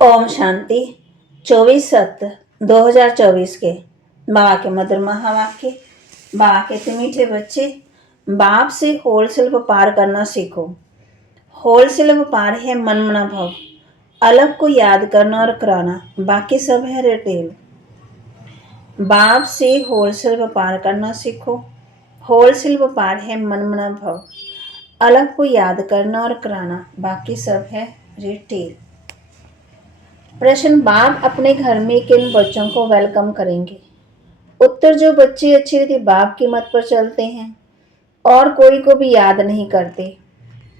ओम शांति। 24/7/2024 के बाबा के मधुर महावाक्य। बाबा के मीठे बच्चे, बाप से होलसेल व्यापार करना सीखो। होलसेल व्यापार है मनमना भाव, अलग को याद करना और कराना, बाकी सब है रिटेल। बाप से होलसेल व्यापार करना सीखो। होलसेल व्यापार है मनमना भाव, अलग को याद करना और कराना, बाकी सब है रिटेल। प्रश्न, बाप अपने घर में किन बच्चों को वेलकम करेंगे? उत्तर, जो बच्चे अच्छी रीति बाप की मत पर चलते हैं और कोई को भी याद नहीं करते,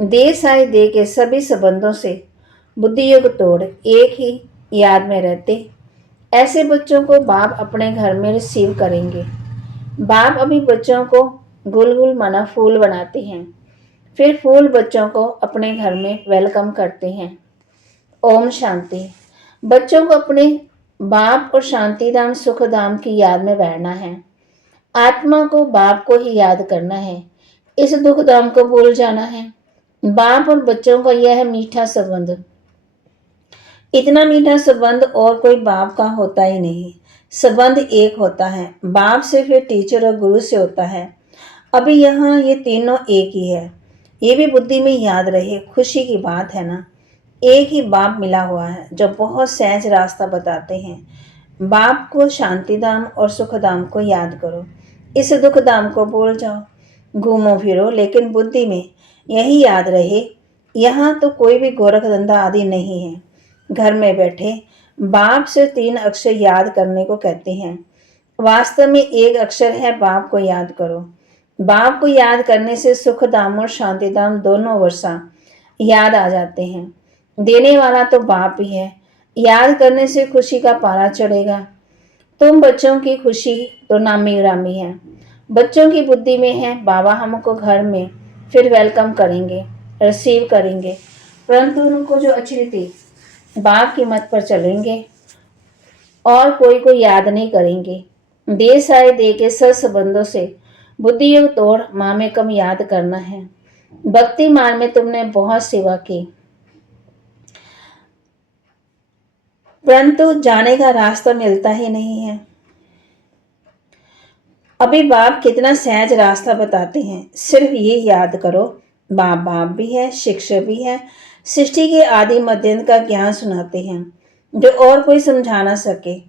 दे साय दे के सभी संबंधों से बुद्धि युग तोड़ एक ही याद में रहते, ऐसे बच्चों को बाप अपने घर में रिसीव करेंगे। बाप अभी बच्चों को गुल माना फूल बनाते हैं, फिर फूल बच्चों को अपने घर में वेलकम करते हैं। ओम शांति। बच्चों को अपने बाप और शांतिधाम सुखधाम की याद में बैठना है। आत्मा को बाप को ही याद करना है, इस दुखधाम को भूल जाना है। बाप और बच्चों का यह मीठा संबंध, इतना मीठा संबंध और कोई बाप का होता ही नहीं। संबंध एक होता है, बाप से, फिर टीचर और गुरु से होता है। अभी यहाँ ये तीनों एक ही है, ये भी बुद्धि में याद रहे। खुशी की बात है ना, एक ही बाप मिला हुआ है जो बहुत सहज रास्ता बताते हैं। बाप को शांतिधाम और सुखधाम को याद करो, इस दुखधाम को भूल जाओ। घूमो फिरो लेकिन बुद्धि में यही याद रहे, यहाँ तो कोई भी गोरख धंधा आदि नहीं है। घर में बैठे बाप से 3 अक्षर याद करने को कहते हैं। वास्तव में एक अक्षर है, बाप को याद करो। बाप को याद करने से सुखधाम और शांतिधाम दोनों वर्षा याद आ जाते हैं। देने वाला तो बाप ही है, याद करने से खुशी का पारा चढ़ेगा। तुम बच्चों की खुशी तो नामी ग्रामी है। बच्चों की बुद्धि में है बाबा हमको घर में फिर वेलकम करेंगे, रिसीव करेंगे, परंतु उनको जो अच्छी रीति बाप की मत पर चलेंगे और कोई को याद नहीं करेंगे। दे सारे दे के सब संबंधों से बुद्धि युग तोड़ माँ में कम याद करना है। भक्ति मार्ग में तुमने बहुत सेवा की, परंतु जाने का रास्ता मिलता ही नहीं है। अभी बाप कितना सहज रास्ता बताते हैं, सिर्फ ये याद करो, बाप बाप भी है, शिक्षक भी है, सृष्टि के आदि मध्यंत का ज्ञान सुनाते हैं जो और कोई समझा ना सके।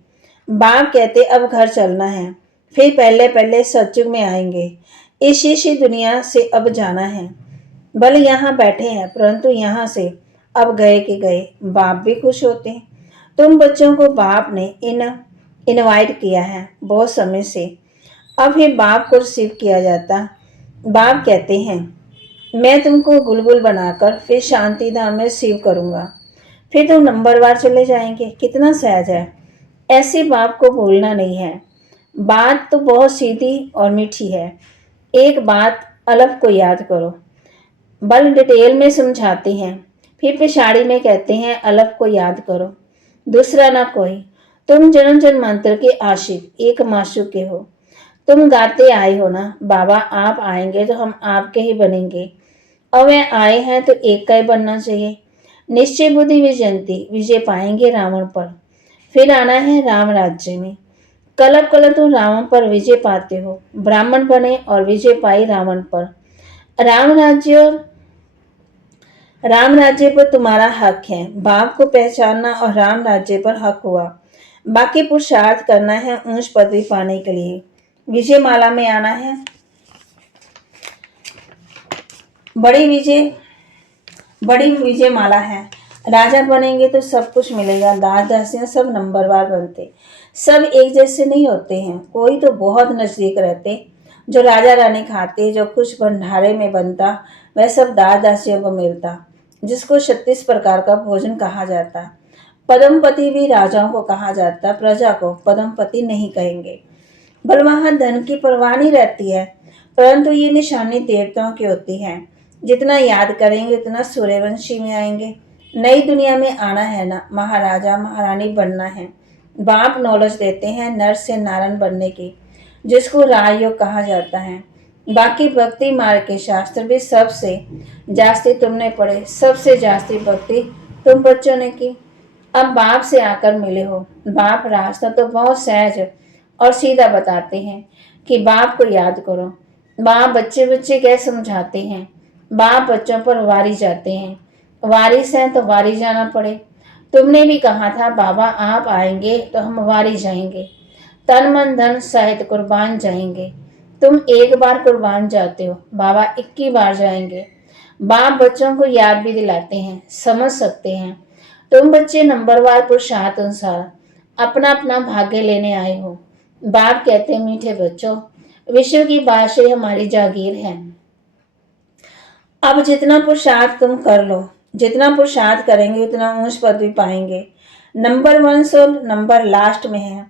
बाप कहते अब घर चलना है, फिर पहले पहले सतयुग में आएंगे, इस शीशी दुनिया से अब जाना है। भले यहाँ बैठे हैं परंतु यहाँ से अब गए कि गए। बाप भी खुश होते हैं। तुम बच्चों को बाप ने इनवाइट किया है बहुत समय से, अब ही बाप को रिसीव किया जाता। बाप कहते हैं मैं तुमको गुलगुल बनाकर फिर शांति धाम में रिसीव करूंगा, फिर तुम नंबरवार चले जाएंगे। कितना सहज है, ऐसे बाप को भूलना नहीं है। बात तो बहुत सीधी और मीठी है, एक बात अलग को याद करो। बल डिटेल में समझाते हैं, फिर पिछाड़ी में कहते हैं अलग को याद करो, दूसरा ना कोई। तुम जन्म जन्मांतर के आशिक एक माशूक के हो। तुम गाते आए हो ना, बाबा आप आएंगे तो हम आपके ही बनेंगे, और वह आए हैं तो एक का ही बनना चाहिए। निश्चय बुद्धि विजयंती, विजय पाएंगे रावण पर, फिर आना है राम राज्य में। कलप कलप तुम रावण पर विजय पाते हो, ब्राह्मण बने और विजय पाई रावण पर। राम राज्य पर तुम्हारा हक है। बाप को पहचानना और राम राज्य पर हक हुआ, बाकी पुरुषार्थ करना है ऊंच पदवी पाने के लिए। विजय माला में आना है, बड़ी विजय माला है। राजा बनेंगे तो सब कुछ मिलेगा, दास दासियां सब नंबरवार बनते। सब एक जैसे नहीं होते हैं, कोई तो बहुत नजदीक रहते, जो राजा रानी खाते, जो कुछ भंडारे में बनता वह सब दास दासियों को मिलता, जिसको 36 प्रकार का भोजन कहा जाता। पद्मपति भी राजाओं को कहा जाता, प्रजा को पद्मपति नहीं कहेंगे। बल वहां धन की परवाह नहीं रहती है, परंतु ये निशानी देवताओं की होती है। जितना याद करेंगे उतना सूर्यवंशी में आएंगे। नई दुनिया में आना है ना, महाराजा महारानी बनना है। बाप नॉलेज देते हैं नर से नारायण बनने की, जिसको राजयोग कहा जाता है। बाकी भक्ति मार्ग के शास्त्र भी सबसे जास्ती तुमने पढ़े, सबसे जास्ती भक्ति तुम बच्चों ने की। अब बाप से आकर मिले हो। बाप रास्ता तो बहुत सहज और सीधा बताते हैं कि बाप को याद करो। बाप बच्चे बच्चे क्या समझाते हैं। बाप बच्चों पर वारी जाते हैं। वारिस है तो वारी जाना पड़े। तुमने भी कहा था बाबा आप आएंगे तो हम वारी जाएंगे, तन मन धन सहित कुर्बान जाएंगे। तुम एक बार कुर्बान जाते हो, बाबा 21 बार जाएंगे। बाप बच्चों को याद भी दिलाते हैं, समझ सकते हैं। तुम बच्चे नंबरवार पुरुषार्थ अनुसार अपना अपना भाग्य लेने आए हो। बाप कहते हैं मीठे बच्चों, विश्व की बादशाही हमारी जागीर है। अब जितना पुरुषार्थ तुम कर लो, जितना पुरुषार्थ करेंगे उतना ऊंच पद भी पाएंगे। नंबर 1 सो नंबर लास्ट में है।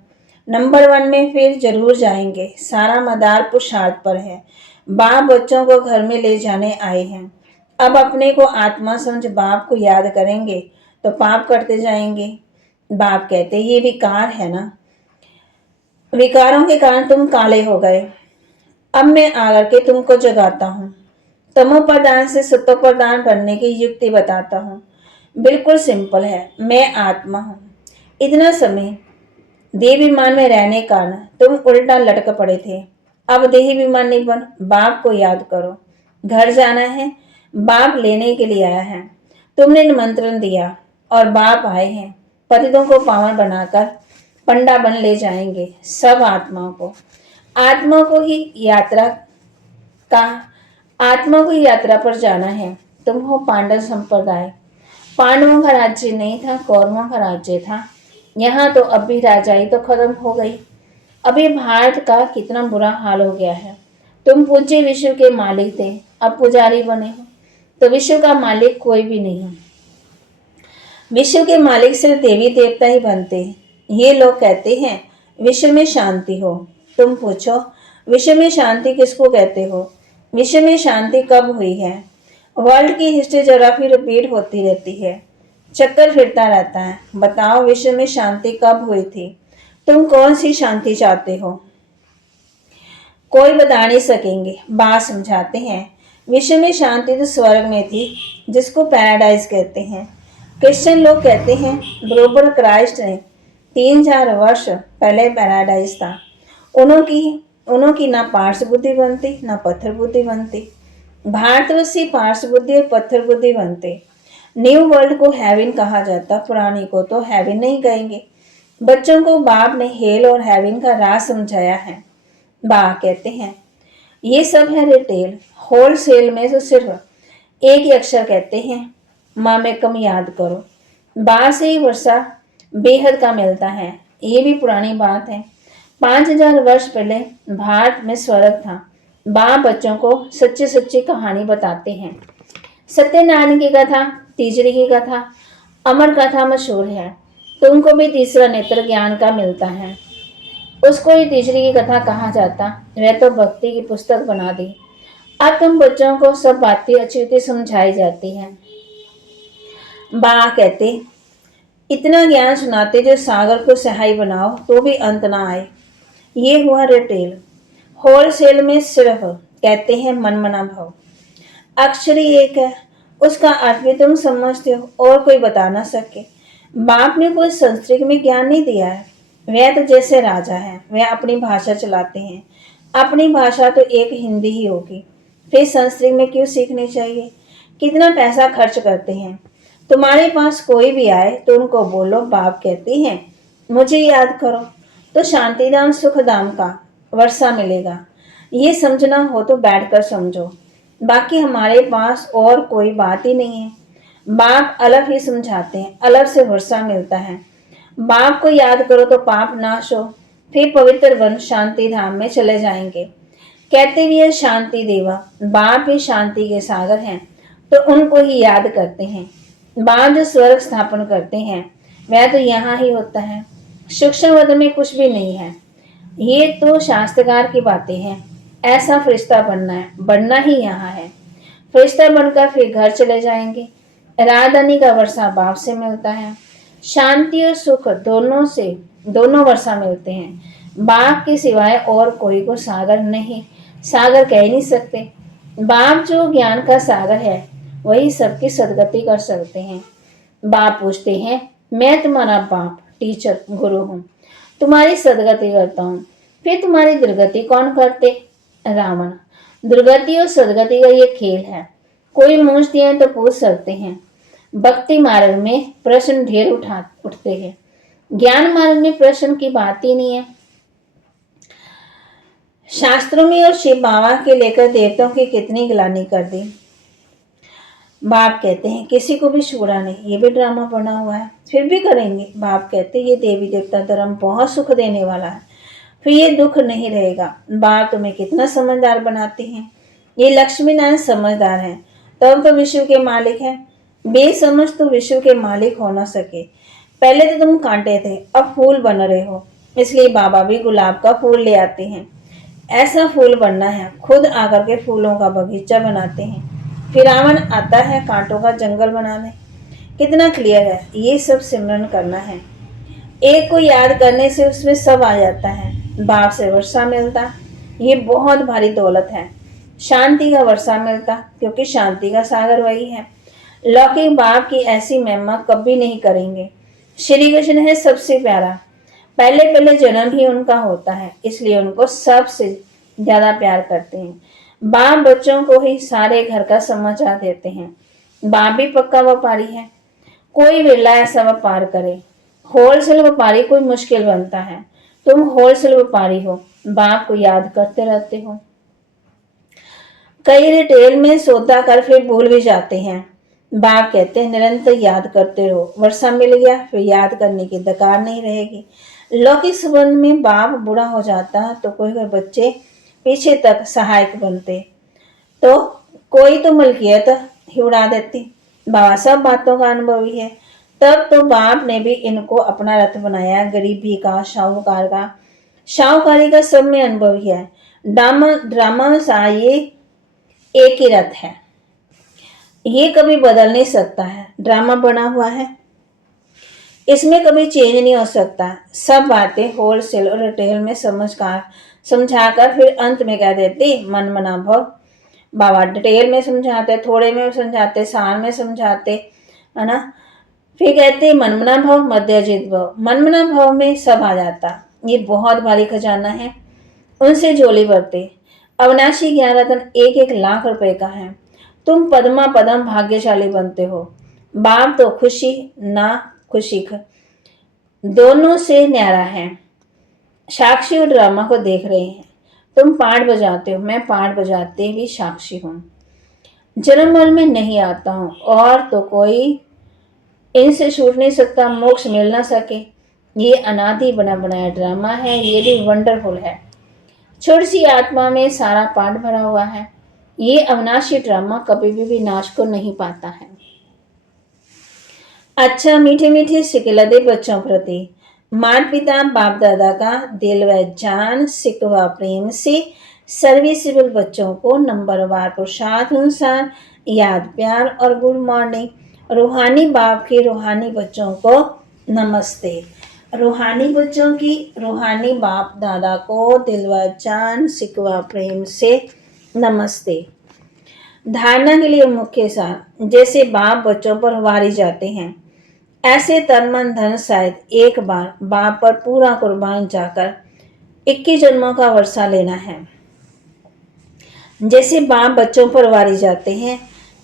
नंबर 1 में फिर जरूर जाएंगे। सारा मदार पुरुषार्थ पर है। बाप बच्चों को घर में ले जाने आए हैं। अब अपने को आत्मा समझ बाप को याद करेंगे तो पाप करते जाएंगे। बाप कहते ये विकार है ना, विकारों के कारण तुम काले हो गए। अब मैं आकर के तुमको जगाता हूँ। तमोप्रधान से सत्वप्रधान बनने की युक्ति बताता हूँ। बिल्कुल सिंपल है। मैं आत्मा हूँ। इतना समय देह विमान में रहने कारण तुम उल्टा लटक पड़े थे। अब देह विमान नहीं बन, बाप को याद करो। घर जाना है, बाप लेने के लिए आया है। तुमने निमंत्रण दिया और बाप आए हैं। पतितों को पावन बनाकर पंडा बन ले जाएंगे सब आत्माओं को। आत्मा को ही यात्रा का आत्मा को यात्रा पर जाना है। तुम हो पांडव संप्रदाय। पांडवों का राज्य नहीं था, कौरवों का राज्य था। यहाँ तो अब भी राजाई तो खत्म हो गई। अभी भारत का कितना बुरा हाल हो गया है। तुम पूज्य विश्व के मालिक थे, अब पुजारी बने हो। तो विश्व का मालिक कोई भी नहीं है। विश्व के मालिक सिर्फ देवी देवता ही बनते हैं। ये लोग कहते हैं विश्व में शांति हो। तुम पूछो विश्व में शांति किसको कहते हो? विश्व में शांति कब हुई है? वर्ल्ड की हिस्ट्री जरा फिर रिपीट होती रहती है, चक्कर फिरता रहता है। बताओ विश्व में शांति कब हुई थी? तुम कौन सी शांति चाहते हो? कोई बता नहीं सकेंगे। बात समझाते हैं विश्व में शांति तो स्वर्ग में थी, जिसको पैराडाइज कहते हैं। क्रिश्चियन लोग कहते हैं बरोबर क्राइस्ट ने 3000 वर्ष पहले पैराडाइज था। उन्हों की ना पार्श्व बुद्धि बनती ना पत्थर बुद्धि बनती। भारतवर्षी पार्श्व बुद्धि और पत्थर बुद्धि बनते। न्यू वर्ल्ड को हेवन कहा जाता, पुरानी को तो हेवन नहीं कहेंगे। बच्चों को बाप ने हेल और हेवन का राज समझाया है। बाप कहते हैं ये सब है रिटेल। होल सेल में तो सिर्फ एक ही अक्षर कहते हैं, माँ में कम याद करो। बाहर से ही वर्षा बेहद का मिलता है। ये भी पुरानी बात है। 5000 वर्ष पहले भारत में स्वर्ग था। बाप बच्चों को सच्ची सच्ची कहानी बताते हैं। सत्यनारायण की कथा, तीजरी की कथा, अमर कथा मशहूर है। तुमको भी तीसरा नेत्र ज्ञान का मिलता है। उसको ही तीसरी की कथा कहा जाता, वह तो भक्ति की पुस्तक बना दी। अब तुम बच्चों को सब बातें अच्छी तरह समझाई जाती हैं। बा कहते इतना ज्ञान सुनाते जो सागर को सहाय बनाओ तो भी अंत ना आए। ये हुआ रिटेल। होलसेल में सिर्फ कहते हैं मन मना भाव। अक्षर ही एक है, उसका अर्थ भी तुम समझते हो और कोई बता ना सके। बाप ने कोई संस्कृत में ज्ञान नहीं दिया है। वह तो जैसे राजा है, वह अपनी भाषा चलाते हैं। अपनी भाषा तो एक हिंदी ही होगी, फिर संस्कृत में क्यों सीखनी चाहिए? कितना पैसा खर्च करते हैं। तुम्हारे पास कोई भी आए तो उनको बोलो बाप कहती हैं मुझे याद करो, तो शांतिधाम सुखधाम का वर्षा मिलेगा। ये समझना हो तो बैठकर समझो, बाकी हमारे पास और कोई बात ही नहीं है। बाप अलग ही समझाते हैं, अलग से वर्षा मिलता है। बाप को याद करो तो पाप नाश हो, फिर पवित्र वन शांति धाम में चले जाएंगे। कहते भी है शांति देवा, बाप ही शांति के सागर हैं, तो उनको ही याद करते हैं। बाप जो स्वर्ग स्थापन करते हैं वह तो यहाँ ही होता है। सूक्ष्म वद में कुछ भी नहीं है। ये तो शास्त्रकार की बातें हैं। ऐसा फरिश्ता बनना है, बनना ही यहाँ है। फरिश्ता बनकर फिर घर चले जाएंगे। राजधानी का वर्षा बाप से मिलता है। शांति और सुख दोनों वर्षा मिलते हैं। बाप के सिवाय और कोई को सागर नहीं, सागर कह नहीं सकते। बाप जो ज्ञान का सागर है वही सबकी सदगति कर सकते हैं। बाप पूछते हैं मैं तुम्हारा बाप, टीचर, गुरु हूँ, तुम्हारी सदगति करता हूँ, फिर तुम्हारी दुर्गति कौन करते? रावण। दुर्गति और सदगति का ये खेल है, कोई पूछ दिया तो पूछ सकते हैं। भक्ति मार्ग में प्रश्न ढेर उठते हैं, ज्ञान मार्ग में प्रश्न की बात ही नहीं है। शास्त्रों में और शिव बाबा के लेकर देवताओं की कितनी गिलानी कर दी। बाप कहते हैं किसी को भी छोड़ा नहीं, ये भी ड्रामा बना हुआ है, फिर भी करेंगे। बाप कहते हैं ये देवी देवता धर्म बहुत सुख देने वाला है, फिर ये दुख नहीं रहेगा। बाप तुम्हें कितना समझदार बनाते हैं। ये लक्ष्मी नारायण समझदार हैं, तब तो विश्व के मालिक हैं। बेसमझ तो विश्व के मालिक हो ना सके। पहले तो तुम कांटे थे, अब फूल बन रहे हो, इसलिए बाबा भी गुलाब का फूल ले आते हैं। ऐसा फूल बनना है, खुद आकर के फूलों का बगीचा बनाते हैं। फिर रावण आता है, कांटों का जंगल बनाने। कितना क्लियर है, ये सब सिमरन करना है। एक को याद करने से उसमें सब आ जाता है। बाप से वर्षा मिलता, ये बहुत भारी दौलत है। शांति का वर्षा मिलता, क्योंकि शांति का सागर वही है। लौकिक बाप की ऐसी महिमा कभी नहीं करेंगे। श्री कृष्ण है सबसे प्यारा, पहले पहले जन्म ही उनका होता है, इसलिए उनको सबसे ज्यादा प्यार करते हैं। बाप बच्चों को ही सारे घर का समाचार देते हैं। बाप भी पक्का व्यापारी है, कोई विरला ऐसा व्यापार करे। होलसेल व्यापारी कोई मुश्किल बनता है, तुम होलसेल व्यापारी हो, बाप को याद करते रहते हो। कई रिटेल में सौदा कर फिर भूल भी जाते हैं। बाप कहते हैं निरंतर याद करते रहो, वर्षा मिल गया फिर याद करने की दरकार नहीं रहेगी। लौकिक संबंध में बाप बुरा हो जाता तो कोई कोई बच्चे पीछे तक सहायक बनते, तो कोई तो मलकियत ही उड़ा देती। बाबा सब बातों का अनुभवी है, तब तो बाप ने भी इनको अपना रथ बनाया। गरीबी का, शाहूकार का, शाहूकारी का सब में अनुभव है। ड्रामा सा ये एक ही रथ है, ये कभी बदल नहीं सकता है। ड्रामा बना हुआ है, इसमें कभी चेंज नहीं हो सकता। सब बातें होलसेल और रिटेल में समझाकर फिर अंत में कह देते मन मना भव। बाबा डिटेल में समझाते, थोड़े में समझाते, सार में समझाते, है ना। फिर कहते मनमना भाव, मध्यजित भाव। मनमना भाव में सब आ जाता, ये बहुत भारी खजाना है, उनसे झोली भरते। अविनाशी ज्ञान रत्न 1-1 लाख रुपए का है, तुम पद्मा पदम भाग्यशाली बनते हो। बाप तो खुशी ना खुशी दोनों से न्यारा है। साक्षी और ड्रामा को देख रहे हैं, तुम पाठ बजाते हो, मैं पाठ बजाते भी साक्षी हूँ। जन्म मरण में नहीं आता हूँ, और तो कोई इनसे छूट नहीं सकता, मोक्ष मिल ना सके। ये अनादि बना बनाया ड्रामा है, ये भी वंडरफुल है। छोटी सी आत्मा में सारा पाठ भरा हुआ है। ये अविनाशी ड्रामा कभी भी विनाश को नहीं पाता है। अच्छा, मीठे मीठे सिकलदे बच्चों प्रति माता पिता बाप दादा का दिल व जान सिकवा प्रेम से सर्विसेबल बच्चों को नंबरवार प्रसाद अनुसार याद प्यार और गुड मॉर्निंग। रूहानी बाप के रूहानी बच्चों को नमस्ते। रूहानी बच्चों की रूहानी बाप दादा को दिल व जान सिकवा प्रेम से नमस्ते। धारणा के लिए मुख्य सार, जैसे बाप बच्चों पर वारी जाते हैं, ऐसे तन मन धन शायद एक बार बाप पर पूरा कुर्बान जाकर 21 जन्मों का वर्षा लेना है। जैसे बाप बच्चों पर वारी जाते हैं,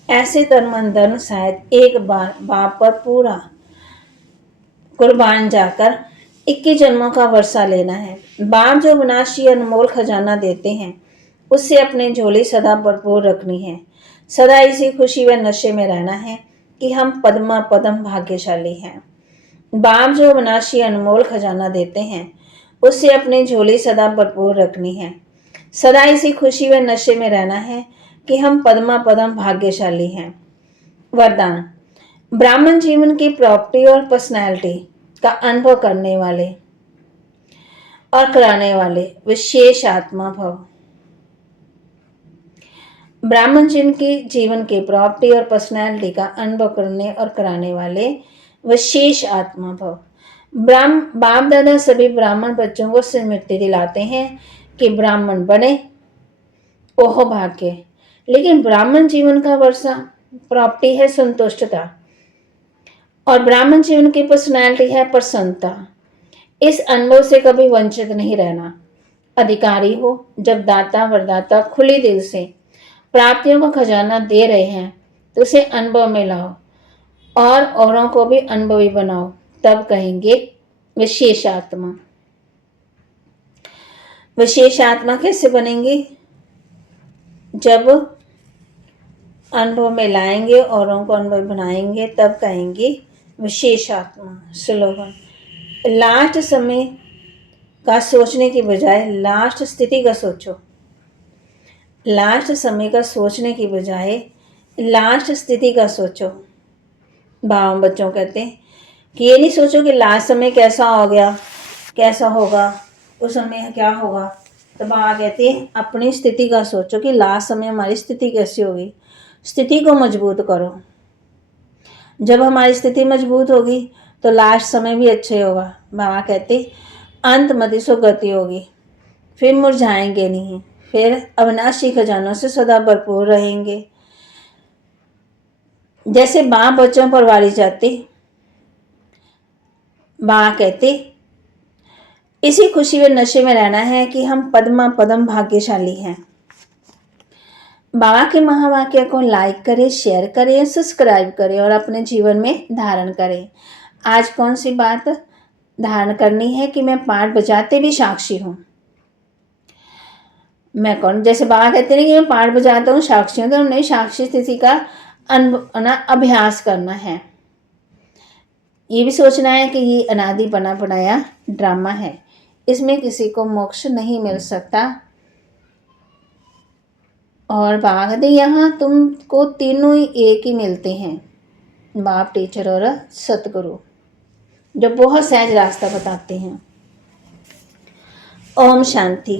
ऐसे तन मन धन शायद एक बार बाप पर पूरा कुर्बान जाकर 21 जन्मों का वर्षा लेना है। बाप जो विनाशी अनमोल खजाना देते हैं, उससे अपनी झोली सदा भरपूर रखनी है। सदा इसी खुशी व नशे में रहना है कि हम पद्मा पदम भाग्यशाली हैं। बाप जो विनाशी अनमोल खजाना देते हैं, उससे अपनी झोली सदा भरपूर रखनी है। सदा इसी खुशी व नशे में रहना है कि हम पद्मा पदम भाग्यशाली हैं। वरदान, ब्राह्मण जीवन की प्रॉपर्टी और पर्सनैलिटी का अनुभव करने वाले और कराने वाले विशेष आत्मा भव। ब्राह्मण जिनके जीवन के प्रॉपर्टी और पर्सनैलिटी का अनुभव करने और कराने वाले विशेष आत्मा भव। बाप दादा सभी ब्राह्मण बच्चों को स्मृति दिलाते हैं कि ब्राह्मण बने, ओह भाग्य। लेकिन ब्राह्मण जीवन का वर्षा प्रॉपर्टी है संतुष्टता, और ब्राह्मण जीवन की पर्सनैलिटी है प्रसन्नता। इस अनुभव से कभी वंचित नहीं रहना। अधिकारी हो, जब दाता वरदाता खुले दिल से प्राप्तियों का खजाना दे रहे हैं तो उसे अनुभव में लाओ और औरों को भी अनुभवी बनाओ, तब कहेंगे विशेष आत्मा। विशेष आत्मा कैसे बनेंगे? जब अनुभव में लाएंगे, औरों को अनुभव बनाएंगे, तब कहेंगे विशेष आत्मा। स्लोगन: लास्ट समय का सोचने की बजाय लास्ट स्थिति का सोचो। लास्ट समय का सोचने की बजाय लास्ट स्थिति का सोचो। बाबा बच्चों कहते हैं कि ये नहीं सोचो कि लास्ट समय कैसा हो गया, कैसा होगा, उस समय क्या होगा। तो बाबा कहते हैं अपनी स्थिति का सोचो कि लास्ट समय हमारी स्थिति कैसी होगी। स्थिति को मजबूत करो। जब हमारी स्थिति मजबूत होगी तो लास्ट समय भी अच्छे होगा। बाबा कहते अंत मति सो गति होगी, फिर मुरझाएंगे नहीं, फिर अविनाशी खजानों से सदा भरपूर रहेंगे। जैसे बाप बच्चों पर वारी जाती, बाबा कहते इसी खुशी व नशे में रहना है कि हम पद्मा पदम भाग्यशाली हैं। बाबा के महावाक्य को लाइक करें, शेयर करें, सब्सक्राइब करें और अपने जीवन में धारण करें। आज कौन सी बात धारण करनी है कि मैं पाठ बजाते भी साक्षी हूँ। मैं कौन, जैसे बाबा कहते हैं कि मैं पाठ बजाता हूँ साक्षी हूँ, तो नहीं, साक्षी स्थिति का अभ्यास करना है। ये भी सोचना है कि ये अनादि बना बनाया ड्रामा है, इसमें किसी को मोक्ष नहीं मिल सकता। और बाबा कहते यहाँ तुमको तीनों ही एक ही मिलते हैं, बाप, टीचर और सतगुरु, जो बहुत सहज रास्ता बताते हैं। ओम शांति।